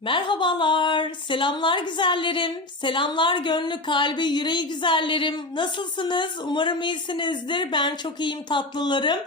Merhabalar, selamlar güzellerim, selamlar gönlü, kalbi, yüreği güzellerim. Nasılsınız? Umarım iyisinizdir. Ben çok iyiyim tatlılarım.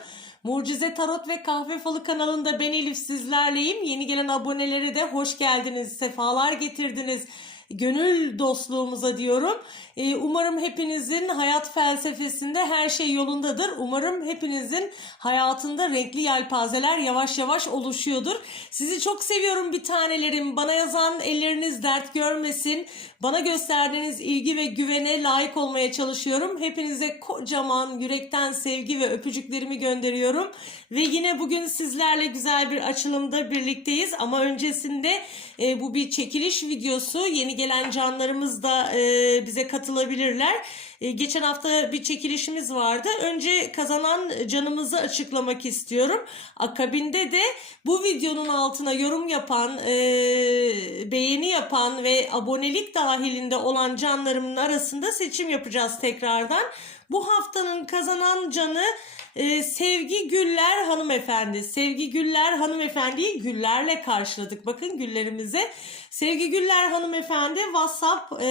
Mucize Tarot ve Kahve Falı kanalında ben Elif sizlerleyim. Yeni gelen abonelere de hoş geldiniz, sefalar getirdiniz. Gönül dostluğumuza diyorum. Ee, umarım hepinizin hayat felsefesinde her şey yolundadır. Umarım hepinizin hayatında renkli yelpazeler yavaş yavaş oluşuyordur. Sizi çok seviyorum bir tanelerim. Bana yazan elleriniz dert görmesin. Bana gösterdiğiniz ilgi ve güvene layık olmaya çalışıyorum. Hepinize kocaman yürekten sevgi ve öpücüklerimi gönderiyorum. Ve yine bugün sizlerle güzel bir açılımda birlikteyiz. Ama öncesinde e, bu bir çekiliş videosu. Yeni gelen canlarımız da e, bize katılabilirler. E, geçen hafta bir çekilişimiz vardı. Önce kazanan canımızı açıklamak istiyorum. Akabinde de bu videonun altına yorum yapan, e, beğeni yapan ve abonelik dahilinde olan canlarımın arasında seçim yapacağız tekrardan. Bu haftanın kazanan canı e, Sevgi Güller hanımefendi. Sevgi Güller hanımefendiyi güllerle karşıladık. Bakın güllerimize. Sevgi Güller hanımefendi WhatsApp e,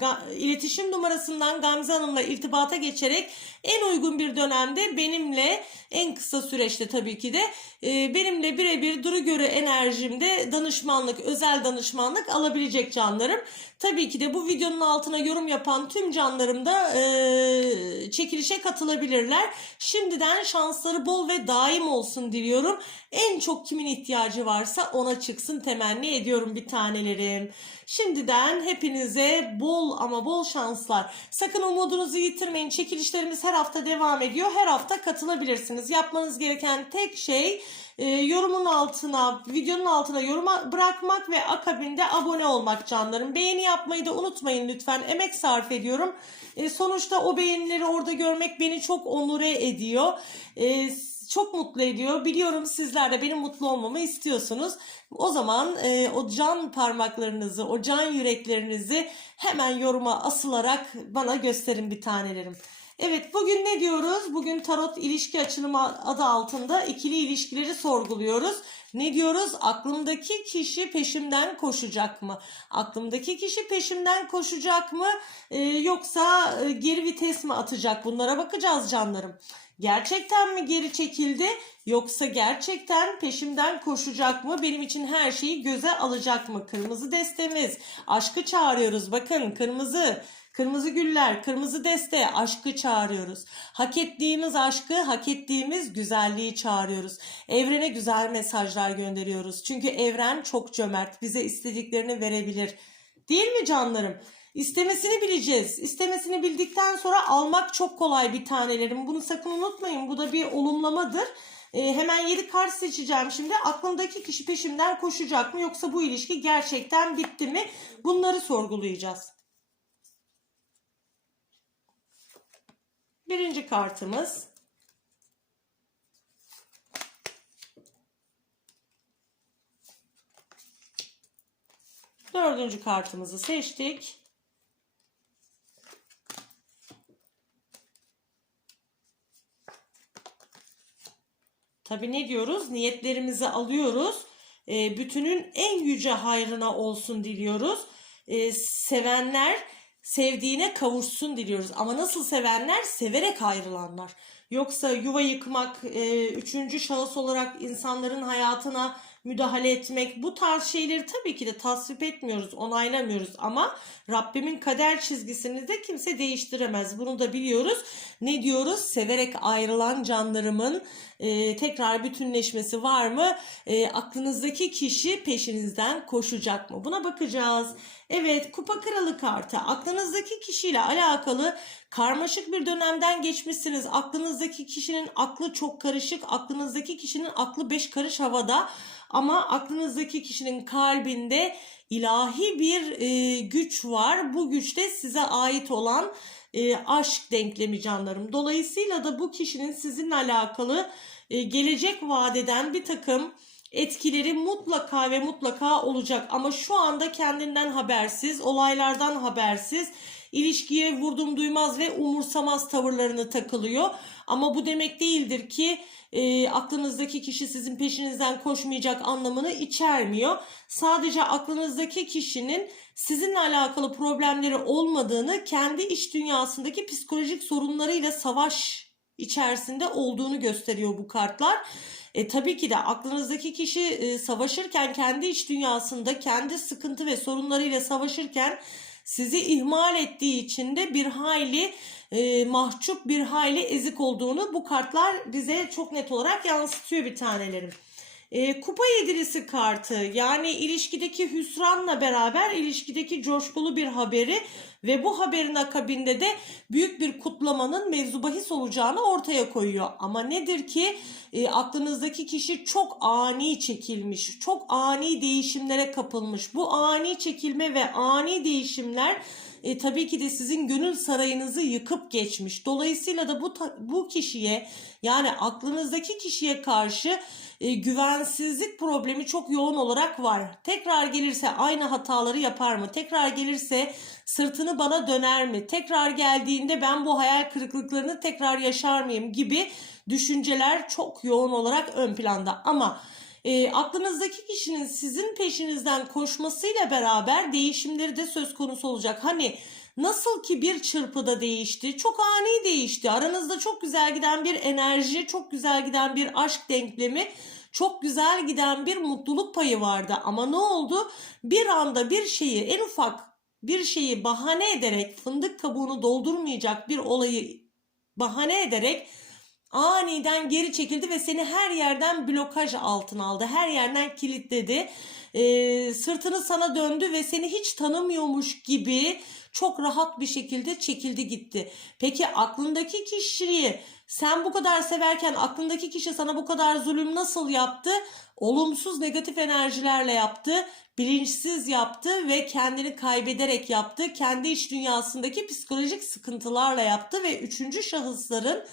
ga- iletişim numarasından Gamze Hanım'la irtibata geçerek en uygun bir dönemde benimle en kısa süreçte tabii ki de e, benimle birebir duru göre enerjimde danışmanlık, özel danışmanlık alabilecek canlarım. Tabii ki de bu videonun altına yorum yapan tüm canlarım da e, çekilişe katılabilirler. Şimdiden şansları bol ve daim olsun diliyorum. En çok kimin ihtiyacı varsa ona çıksın temenni ediyorum bir tanelerim. Şimdiden hepinize bol ama bol şanslar. Sakın umudunuzu yitirmeyin. Çekilişlerimiz her hafta devam ediyor. Her hafta katılabilirsiniz. Yapmanız gereken tek şey e, yorumun altına, videonun altına yoruma bırakmak ve akabinde abone olmak canlarım. Beğeni yapmayı da unutmayın lütfen. Emek sarf ediyorum. E, sonuçta o beğenileri orada görmek beni çok onure ediyor. E, çok mutlu ediyor. Biliyorum sizler de benim mutlu olmamı istiyorsunuz. O zaman e, o can parmaklarınızı, o can yüreklerinizi hemen yoruma asılarak bana gösterin bir tanelerim. Evet bugün ne diyoruz? Bugün tarot ilişki açılımı adı altında ikili ilişkileri sorguluyoruz. Ne diyoruz? Aklımdaki kişi peşimden koşacak mı? Aklımdaki kişi peşimden koşacak mı? Ee, yoksa e, geri vites mi atacak? Bunlara bakacağız canlarım. Gerçekten mi geri çekildi yoksa gerçekten peşimden koşacak mı? Benim için her şeyi göze alacak mı? Kırmızı destemiz. Aşkı çağırıyoruz. Bakın kırmızı. Kırmızı güller, kırmızı deste, aşkı çağırıyoruz. Hak ettiğimiz aşkı, hak ettiğimiz güzelliği çağırıyoruz. Evrene güzel mesajlar gönderiyoruz. Çünkü evren çok cömert, bize istediklerini verebilir. Değil mi canlarım? İstemesini bileceğiz. İstemesini bildikten sonra almak çok kolay bir tanelerim. Bunu sakın unutmayın. Bu da bir olumlamadır. Ee, hemen 7 kart seçeceğim şimdi. Aklımdaki kişi peşimden koşacak mı yoksa bu ilişki gerçekten bitti mi? Bunları sorgulayacağız. Birinci kartımız. Dördüncü kartımızı seçtik. Tabi ne diyoruz? Niyetlerimizi alıyoruz. E, bütünün en yüce hayrına olsun diliyoruz. E, sevenler sevdiğine kavuşsun diliyoruz. Ama nasıl sevenler? Severek ayrılanlar. Yoksa yuva yıkmak, e, üçüncü şahıs olarak insanların hayatına müdahale etmek bu tarz şeyleri tabii ki de tasvip etmiyoruz, onaylamıyoruz ama Rabbimin kader çizgisini de kimse değiştiremez. Bunu da biliyoruz. Ne diyoruz? Severek ayrılan canlarımın e, tekrar bütünleşmesi var mı? E, aklınızdaki kişi peşinizden koşacak mı? Buna bakacağız. Evet, kupa kralı kartı. Aklınızdaki kişiyle alakalı karmaşık bir dönemden geçmişsiniz. Aklınızdaki kişinin aklı çok karışık. Aklınızdaki kişinin aklı beş karış havada. Ama aklınızdaki kişinin kalbinde ilahi bir e, güç var. Bu güç de size ait olan e, aşk denklemi canlarım. Dolayısıyla da bu kişinin sizinle alakalı e, gelecek vadeden bir takım etkileri mutlaka ve mutlaka olacak. Ama şu anda kendinden habersiz, olaylardan habersiz, ilişkiye vurdum duymaz ve umursamaz tavırlarını takılıyor. Ama bu demek değildir ki e, aklınızdaki kişi sizin peşinizden koşmayacak anlamını içermiyor. Sadece aklınızdaki kişinin sizinle alakalı problemleri olmadığını, kendi iç dünyasındaki psikolojik sorunlarıyla savaş içerisinde olduğunu gösteriyor bu kartlar. E, tabii ki de aklınızdaki kişi e, savaşırken kendi iç dünyasında kendi sıkıntı ve sorunlarıyla savaşırken sizi ihmal ettiği için de bir hayli e, mahcup bir hayli ezik olduğunu bu kartlar bize çok net olarak yansıtıyor bir tanelerim. E, kupa yedilisi kartı yani ilişkideki hüsranla beraber ilişkideki coşkulu bir haberi ve bu haberin akabinde de büyük bir kutlamanın mevzu bahis olacağını ortaya koyuyor. Ama nedir ki e, aklınızdaki kişi çok ani çekilmiş, çok ani değişimlere kapılmış. Bu ani çekilme ve ani değişimler e, tabii ki de sizin gönül sarayınızı yıkıp geçmiş. Dolayısıyla da bu bu kişiye yani aklınızdaki kişiye karşı e, güvensizlik problemi çok yoğun olarak var. Tekrar gelirse aynı hataları yapar mı? Tekrar gelirse sırtını bana döner mi? Tekrar geldiğinde ben bu hayal kırıklıklarını tekrar yaşar mıyım gibi düşünceler çok yoğun olarak ön planda. Ama e, aklınızdaki kişinin sizin peşinizden koşmasıyla beraber değişimleri de söz konusu olacak. Hani nasıl ki bir çırpıda değişti, çok ani değişti. Aranızda çok güzel giden bir enerji, çok güzel giden bir aşk denklemi, çok güzel giden bir mutluluk payı vardı. Ama ne oldu? Bir anda bir şeyi, en ufak bir şeyi bahane ederek, fındık kabuğunu doldurmayacak bir olayı bahane ederek aniden geri çekildi ve seni her yerden blokaj altına aldı. Her yerden kilitledi. Ee, sırtını sana döndü ve seni hiç tanımıyormuş gibi çok rahat bir şekilde çekildi gitti. Peki aklındaki kişiyi sen bu kadar severken aklındaki kişi sana bu kadar zulüm nasıl yaptı? Olumsuz negatif enerjilerle yaptı, bilinçsiz yaptı ve kendini kaybederek yaptı. Kendi iç dünyasındaki psikolojik sıkıntılarla yaptı ve üçüncü şahısların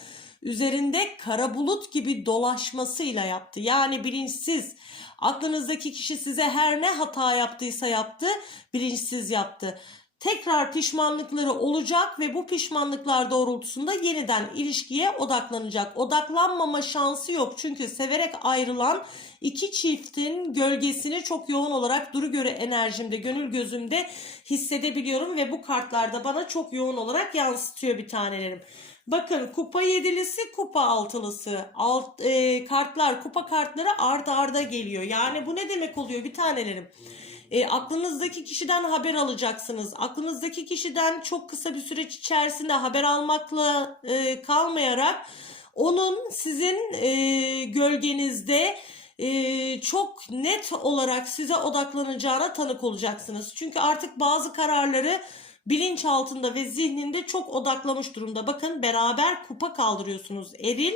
üzerinde kara bulut gibi dolaşmasıyla yaptı. Yani bilinçsiz. Aklınızdaki kişi size her ne hata yaptıysa yaptı, bilinçsiz yaptı. Tekrar pişmanlıkları olacak ve bu pişmanlıklar doğrultusunda yeniden ilişkiye odaklanacak. Odaklanmama şansı yok çünkü severek ayrılan iki çiftin gölgesini çok yoğun olarak duru göre enerjimde, gönül gözümde hissedebiliyorum ve bu kartlarda bana çok yoğun olarak yansıtıyor bir tanelerim. Bakın kupa yedilisi, kupa altılısı. Alt, e, kartlar, kupa kartları ard arda geliyor. Yani bu ne demek oluyor bir tanelerim? E, aklınızdaki kişiden haber alacaksınız. Aklınızdaki kişiden çok kısa bir süreç içerisinde haber almakla e, kalmayarak onun sizin e, gölgenizde e, çok net olarak size odaklanacağına tanık olacaksınız. Çünkü artık bazı kararları bilinç altında ve zihninde çok odaklamış durumda. Bakın beraber kupa kaldırıyorsunuz. Eril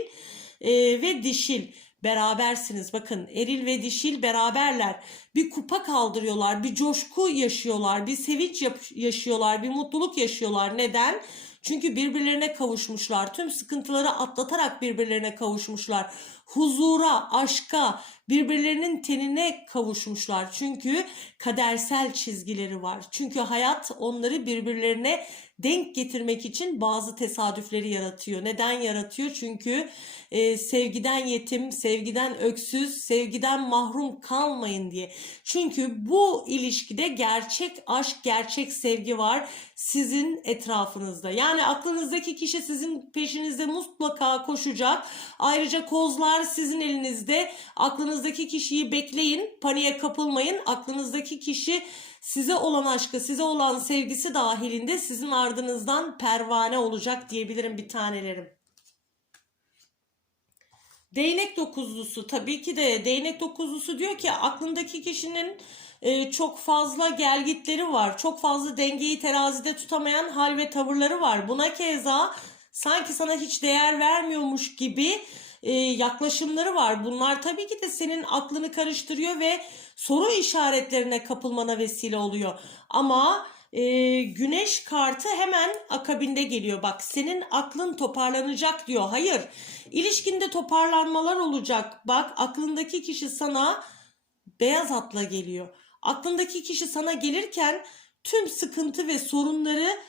e, ve dişil berabersiniz. Bakın eril ve dişil beraberler. Bir kupa kaldırıyorlar, bir coşku yaşıyorlar, bir sevinç yaşıyorlar, bir mutluluk yaşıyorlar. Neden? Çünkü birbirlerine kavuşmuşlar. Tüm sıkıntıları atlatarak birbirlerine kavuşmuşlar. Huzura, aşka, birbirlerinin tenine kavuşmuşlar. Çünkü kadersel çizgileri var. Çünkü hayat onları birbirlerine denk getirmek için bazı tesadüfleri yaratıyor. Neden yaratıyor? Çünkü e, sevgiden yetim, sevgiden öksüz, sevgiden mahrum kalmayın diye. Çünkü bu ilişkide gerçek aşk, gerçek sevgi var sizin etrafınızda. Yani aklınızdaki kişi sizin peşinizde mutlaka koşacak. Ayrıca kozlar sizin elinizde. Aklınızdaki kişiyi bekleyin, paniğe kapılmayın. Aklınızdaki kişi size olan aşkı, size olan sevgisi dahilinde sizin ardınızdan pervane olacak diyebilirim bir tanelerim. Değnek dokuzlusu tabii ki de değnek dokuzlusu diyor ki aklındaki kişinin e, çok fazla gelgitleri var. Çok fazla dengeyi terazide tutamayan hal ve tavırları var. Buna keza sanki sana hiç değer vermiyormuş gibi e, yaklaşımları var. Bunlar tabii ki de senin aklını karıştırıyor ve soru işaretlerine kapılmana vesile oluyor. Ama e, güneş kartı hemen akabinde geliyor. Bak senin aklın toparlanacak diyor. Hayır. İlişkinde toparlanmalar olacak. Bak aklındaki kişi sana beyaz atla geliyor. Aklındaki kişi sana gelirken tüm sıkıntı ve sorunları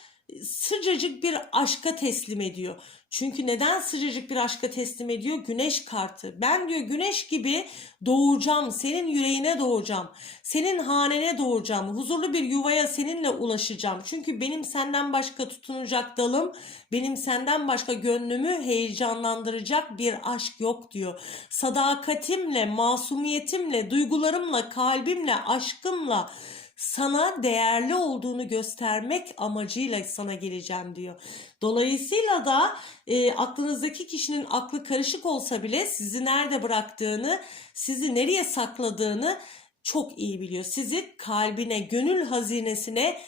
sıcacık bir aşka teslim ediyor. Çünkü neden sıcacık bir aşka teslim ediyor? Güneş kartı. Ben diyor güneş gibi doğacağım. Senin yüreğine doğacağım. Senin hanene doğacağım. Huzurlu bir yuvaya seninle ulaşacağım. Çünkü benim senden başka tutunacak dalım, benim senden başka gönlümü heyecanlandıracak bir aşk yok diyor. Sadakatimle, masumiyetimle, duygularımla, kalbimle, aşkımla sana değerli olduğunu göstermek amacıyla sana geleceğim diyor. Dolayısıyla da e, aklınızdaki kişinin aklı karışık olsa bile sizi nerede bıraktığını, sizi nereye sakladığını çok iyi biliyor. Sizi kalbine, gönül hazinesine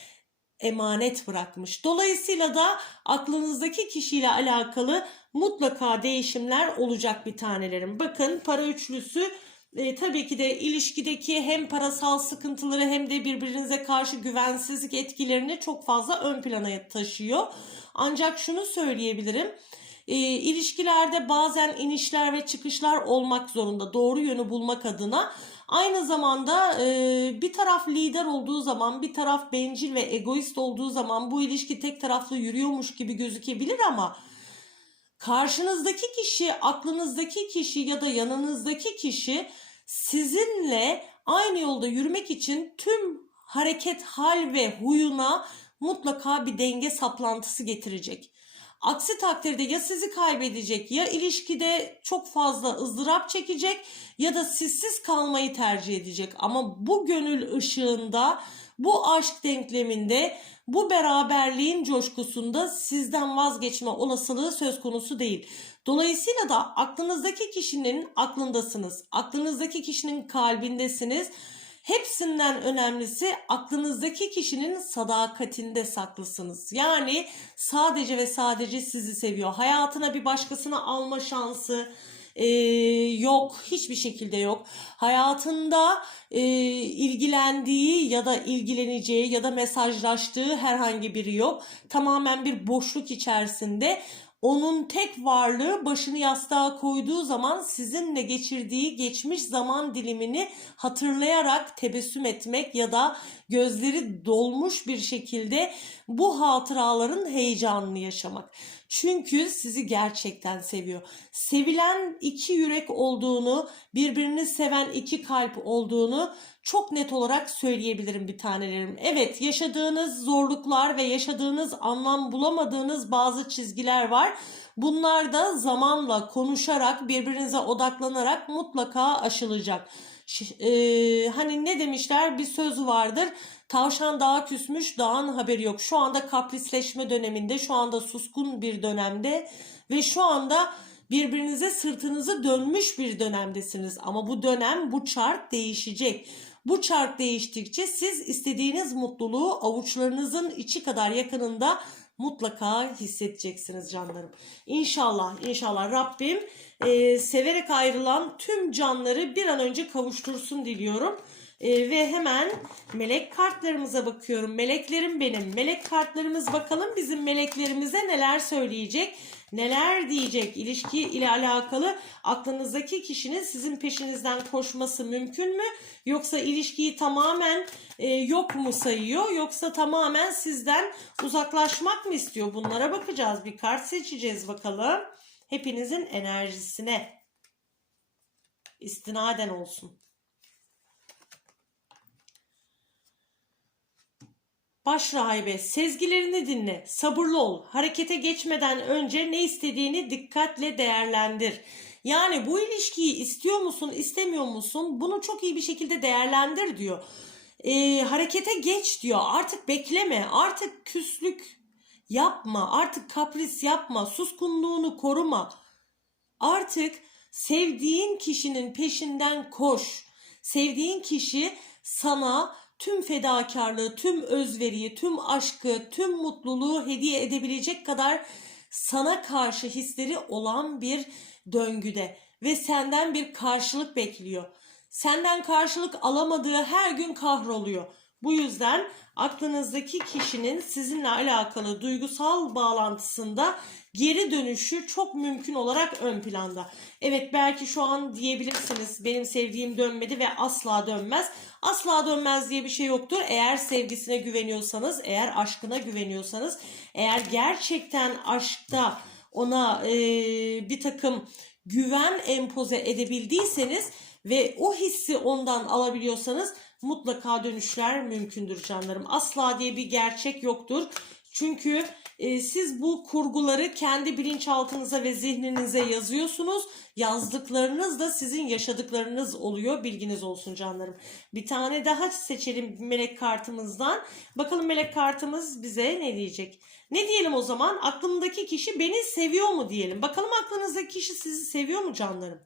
emanet bırakmış. Dolayısıyla da aklınızdaki kişiyle alakalı mutlaka değişimler olacak bir tanelerim. Bakın para üçlüsü e, tabii ki de ilişkideki hem parasal sıkıntıları hem de birbirinize karşı güvensizlik etkilerini çok fazla ön plana taşıyor. Ancak şunu söyleyebilirim. E, ilişkilerde bazen inişler ve çıkışlar olmak zorunda doğru yönü bulmak adına. Aynı zamanda e, bir taraf lider olduğu zaman bir taraf bencil ve egoist olduğu zaman bu ilişki tek taraflı yürüyormuş gibi gözükebilir ama karşınızdaki kişi, aklınızdaki kişi ya da yanınızdaki kişi sizinle aynı yolda yürümek için tüm hareket, hal ve huyuna mutlaka bir denge saplantısı getirecek. Aksi takdirde ya sizi kaybedecek ya ilişkide çok fazla ızdırap çekecek ya da sizsiz kalmayı tercih edecek. Ama bu gönül ışığında, bu aşk denkleminde, bu beraberliğin coşkusunda sizden vazgeçme olasılığı söz konusu değil. Dolayısıyla da aklınızdaki kişinin aklındasınız. Aklınızdaki kişinin kalbindesiniz. Hepsinden önemlisi aklınızdaki kişinin sadakatinde saklısınız. Yani sadece ve sadece sizi seviyor. Hayatına bir başkasını alma şansı e, yok. Hiçbir şekilde yok. Hayatında e, ilgilendiği ya da ilgileneceği ya da mesajlaştığı herhangi biri yok. Tamamen bir boşluk içerisinde onun tek varlığı başını yastığa koyduğu zaman sizinle geçirdiği geçmiş zaman dilimini hatırlayarak tebessüm etmek ya da gözleri dolmuş bir şekilde bu hatıraların heyecanını yaşamak. Çünkü sizi gerçekten seviyor. Sevilen iki yürek olduğunu, birbirini seven iki kalp olduğunu çok net olarak söyleyebilirim bir tanelerim. Evet yaşadığınız zorluklar ve yaşadığınız anlam bulamadığınız bazı çizgiler var. Bunlar da zamanla konuşarak birbirinize odaklanarak mutlaka aşılacak. Ee, hani ne demişler bir söz vardır. Tavşan dağa küsmüş dağın haberi yok. Şu anda kaprisleşme döneminde şu anda suskun bir dönemde ve şu anda birbirinize sırtınızı dönmüş bir dönemdesiniz. Ama bu dönem bu çark değişecek. Bu çark değiştikçe siz istediğiniz mutluluğu avuçlarınızın içi kadar yakınında mutlaka hissedeceksiniz canlarım. İnşallah, inşallah Rabbim e, severek ayrılan tüm canları bir an önce kavuştursun diliyorum. E, ve hemen melek kartlarımıza bakıyorum. Meleklerim benim. Melek kartlarımız bakalım bizim meleklerimize neler söyleyecek neler diyecek ilişki ile alakalı aklınızdaki kişinin sizin peşinizden koşması mümkün mü? Yoksa ilişkiyi tamamen e, yok mu sayıyor? Yoksa tamamen sizden uzaklaşmak mı istiyor? Bunlara bakacağız. Bir kart seçeceğiz bakalım. Hepinizin enerjisine istinaden olsun. Baş rahibe, sezgilerini dinle, sabırlı ol, harekete geçmeden önce ne istediğini dikkatle değerlendir. Yani bu ilişkiyi istiyor musun, istemiyor musun? Bunu çok iyi bir şekilde değerlendir diyor. E, harekete geç diyor. Artık bekleme, artık küslük yapma, artık kapris yapma, suskunluğunu koruma. Artık sevdiğin kişinin peşinden koş. Sevdiğin kişi sana tüm fedakarlığı, tüm özveriyi, tüm aşkı, tüm mutluluğu hediye edebilecek kadar sana karşı hisleri olan bir döngüde ve senden bir karşılık bekliyor. Senden karşılık alamadığı her gün kahroluyor. Bu yüzden aklınızdaki kişinin sizinle alakalı duygusal bağlantısında geri dönüşü çok mümkün olarak ön planda. Evet belki şu an diyebilirsiniz benim sevdiğim dönmedi ve asla dönmez. Asla dönmez diye bir şey yoktur. Eğer sevgisine güveniyorsanız, eğer aşkına güveniyorsanız, eğer gerçekten aşkta ona e, bir takım güven empoze edebildiyseniz ve o hissi ondan alabiliyorsanız mutlaka dönüşler mümkündür canlarım. Asla diye bir gerçek yoktur. Çünkü e, siz bu kurguları kendi bilinçaltınıza ve zihninize yazıyorsunuz. Yazdıklarınız da sizin yaşadıklarınız oluyor. Bilginiz olsun canlarım. Bir tane daha seçelim melek kartımızdan. Bakalım melek kartımız bize ne diyecek? Ne diyelim o zaman? Aklımdaki kişi beni seviyor mu diyelim. Bakalım aklınızdaki kişi sizi seviyor mu canlarım?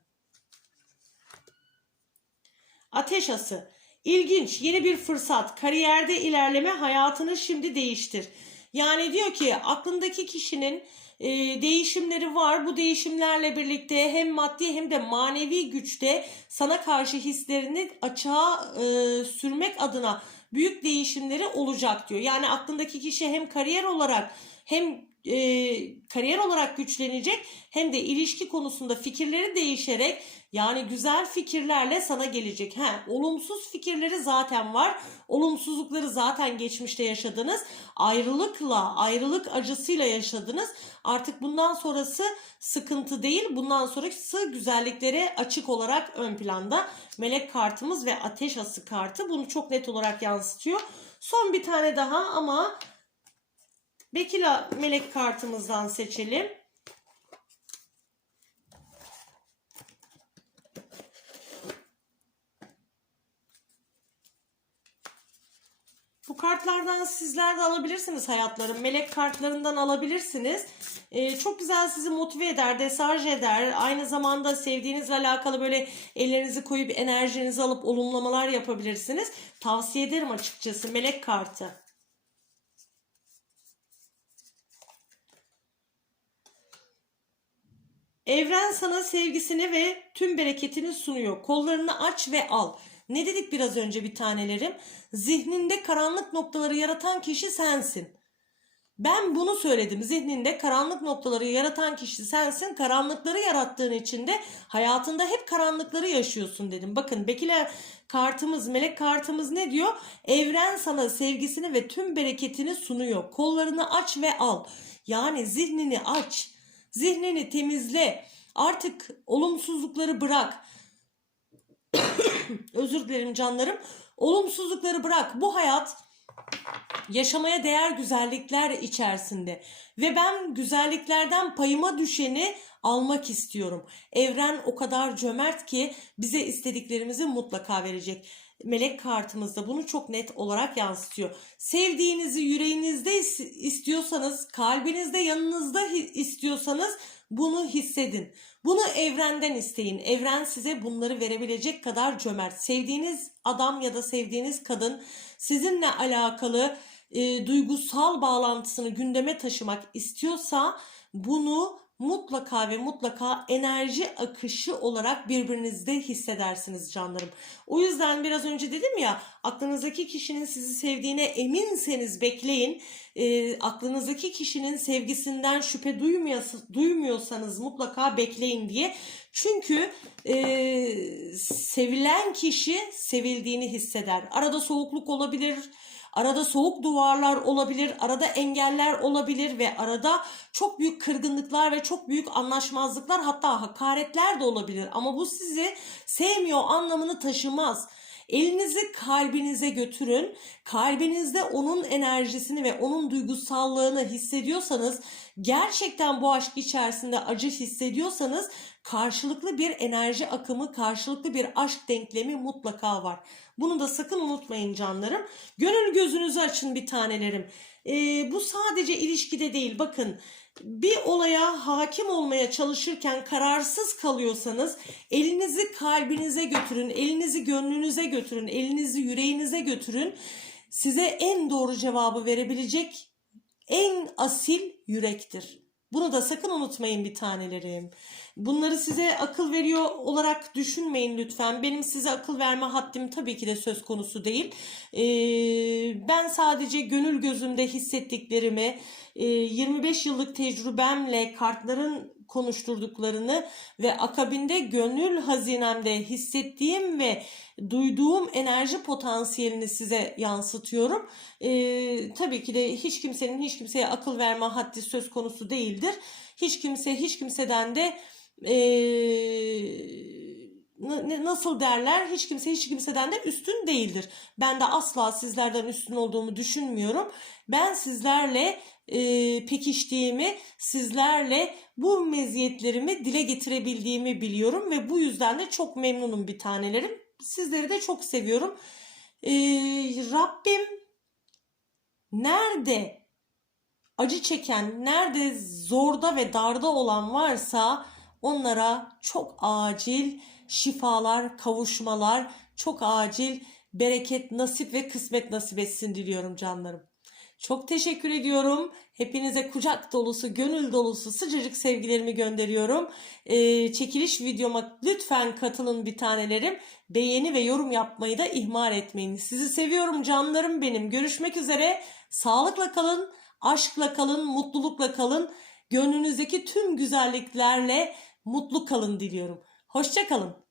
Ateş ası. İlginç, yeni bir fırsat. Kariyerde ilerleme, hayatını şimdi değiştir. Yani diyor ki aklındaki kişinin e, değişimleri var. Bu değişimlerle birlikte hem maddi hem de manevi güçte sana karşı hislerini açığa e, sürmek adına büyük değişimleri olacak diyor. Yani aklındaki kişi hem kariyer olarak hem e, kariyer olarak güçlenecek hem de ilişki konusunda fikirleri değişerek yani güzel fikirlerle sana gelecek. He, olumsuz fikirleri zaten var. Olumsuzlukları zaten geçmişte yaşadınız. Ayrılıkla, ayrılık acısıyla yaşadınız. Artık bundan sonrası sıkıntı değil. Bundan sonrası güzelliklere açık olarak ön planda. Melek kartımız ve ateş ası kartı bunu çok net olarak yansıtıyor. Son bir tane daha ama Bekila melek kartımızdan seçelim. Bu kartlardan sizler de alabilirsiniz hayatlarım. Melek kartlarından alabilirsiniz. Ee, çok güzel sizi motive eder, desarj eder. Aynı zamanda sevdiğinizle alakalı böyle ellerinizi koyup enerjinizi alıp olumlamalar yapabilirsiniz. Tavsiye ederim açıkçası melek kartı. Evren sana sevgisini ve tüm bereketini sunuyor. Kollarını aç ve al. Ne dedik biraz önce bir tanelerim? Zihninde karanlık noktaları yaratan kişi sensin. Ben bunu söyledim. Zihninde karanlık noktaları yaratan kişi sensin. Karanlıkları yarattığın için de hayatında hep karanlıkları yaşıyorsun dedim. Bakın Bekile kartımız, melek kartımız ne diyor? Evren sana sevgisini ve tüm bereketini sunuyor. Kollarını aç ve al. Yani zihnini aç. Zihnini temizle. Artık olumsuzlukları bırak. Özür dilerim canlarım. Olumsuzlukları bırak. Bu hayat yaşamaya değer güzellikler içerisinde ve ben güzelliklerden payıma düşeni almak istiyorum. Evren o kadar cömert ki bize istediklerimizi mutlaka verecek. Melek kartımızda bunu çok net olarak yansıtıyor. Sevdiğinizi yüreğinizde istiyorsanız, kalbinizde yanınızda istiyorsanız bunu hissedin. Bunu evrenden isteyin. Evren size bunları verebilecek kadar cömert. Sevdiğiniz adam ya da sevdiğiniz kadın sizinle alakalı e, duygusal bağlantısını gündeme taşımak istiyorsa bunu mutlaka ve mutlaka enerji akışı olarak birbirinizde hissedersiniz canlarım. O yüzden biraz önce dedim ya aklınızdaki kişinin sizi sevdiğine eminseniz bekleyin. E, aklınızdaki kişinin sevgisinden şüphe duymuyorsanız mutlaka bekleyin diye. Çünkü e, sevilen kişi sevildiğini hisseder. Arada soğukluk olabilir Arada soğuk duvarlar olabilir, arada engeller olabilir ve arada çok büyük kırgınlıklar ve çok büyük anlaşmazlıklar hatta hakaretler de olabilir. Ama bu sizi sevmiyor anlamını taşımaz. Elinizi kalbinize götürün. Kalbinizde onun enerjisini ve onun duygusallığını hissediyorsanız, gerçekten bu aşk içerisinde acı hissediyorsanız karşılıklı bir enerji akımı, karşılıklı bir aşk denklemi mutlaka var. Bunu da sakın unutmayın canlarım. Gönül gözünüzü açın bir tanelerim. Ee, bu sadece ilişkide değil. Bakın bir olaya hakim olmaya çalışırken kararsız kalıyorsanız elinizi kalbinize götürün, elinizi gönlünüze götürün, elinizi yüreğinize götürün. Size en doğru cevabı verebilecek en asil yürektir. Bunu da sakın unutmayın bir tanelerim. Bunları size akıl veriyor olarak düşünmeyin lütfen. Benim size akıl verme haddim tabii ki de söz konusu değil. Ee, ben sadece gönül gözümde hissettiklerimi, e, 25 yıllık tecrübemle kartların konuşturduklarını ve akabinde gönül hazinemde hissettiğim ve duyduğum enerji potansiyelini size yansıtıyorum. Ee, tabii ki de hiç kimsenin hiç kimseye akıl verme haddi söz konusu değildir. Hiç kimse hiç kimseden de ee, nasıl derler hiç kimse hiç kimseden de üstün değildir. Ben de asla sizlerden üstün olduğumu düşünmüyorum. Ben sizlerle e, pekiştiğimi, sizlerle bu meziyetlerimi dile getirebildiğimi biliyorum ve bu yüzden de çok memnunum bir tanelerim. Sizleri de çok seviyorum. E, Rabbim nerede acı çeken, nerede zorda ve darda olan varsa onlara çok acil şifalar, kavuşmalar, çok acil bereket, nasip ve kısmet nasip etsin diliyorum canlarım. Çok teşekkür ediyorum. Hepinize kucak dolusu, gönül dolusu sıcacık sevgilerimi gönderiyorum. Ee, çekiliş videoma lütfen katılın bir tanelerim. Beğeni ve yorum yapmayı da ihmal etmeyin. Sizi seviyorum canlarım benim. Görüşmek üzere. Sağlıkla kalın, aşkla kalın, mutlulukla kalın. Gönlünüzdeki tüm güzelliklerle mutlu kalın diliyorum. Hoşça kalın.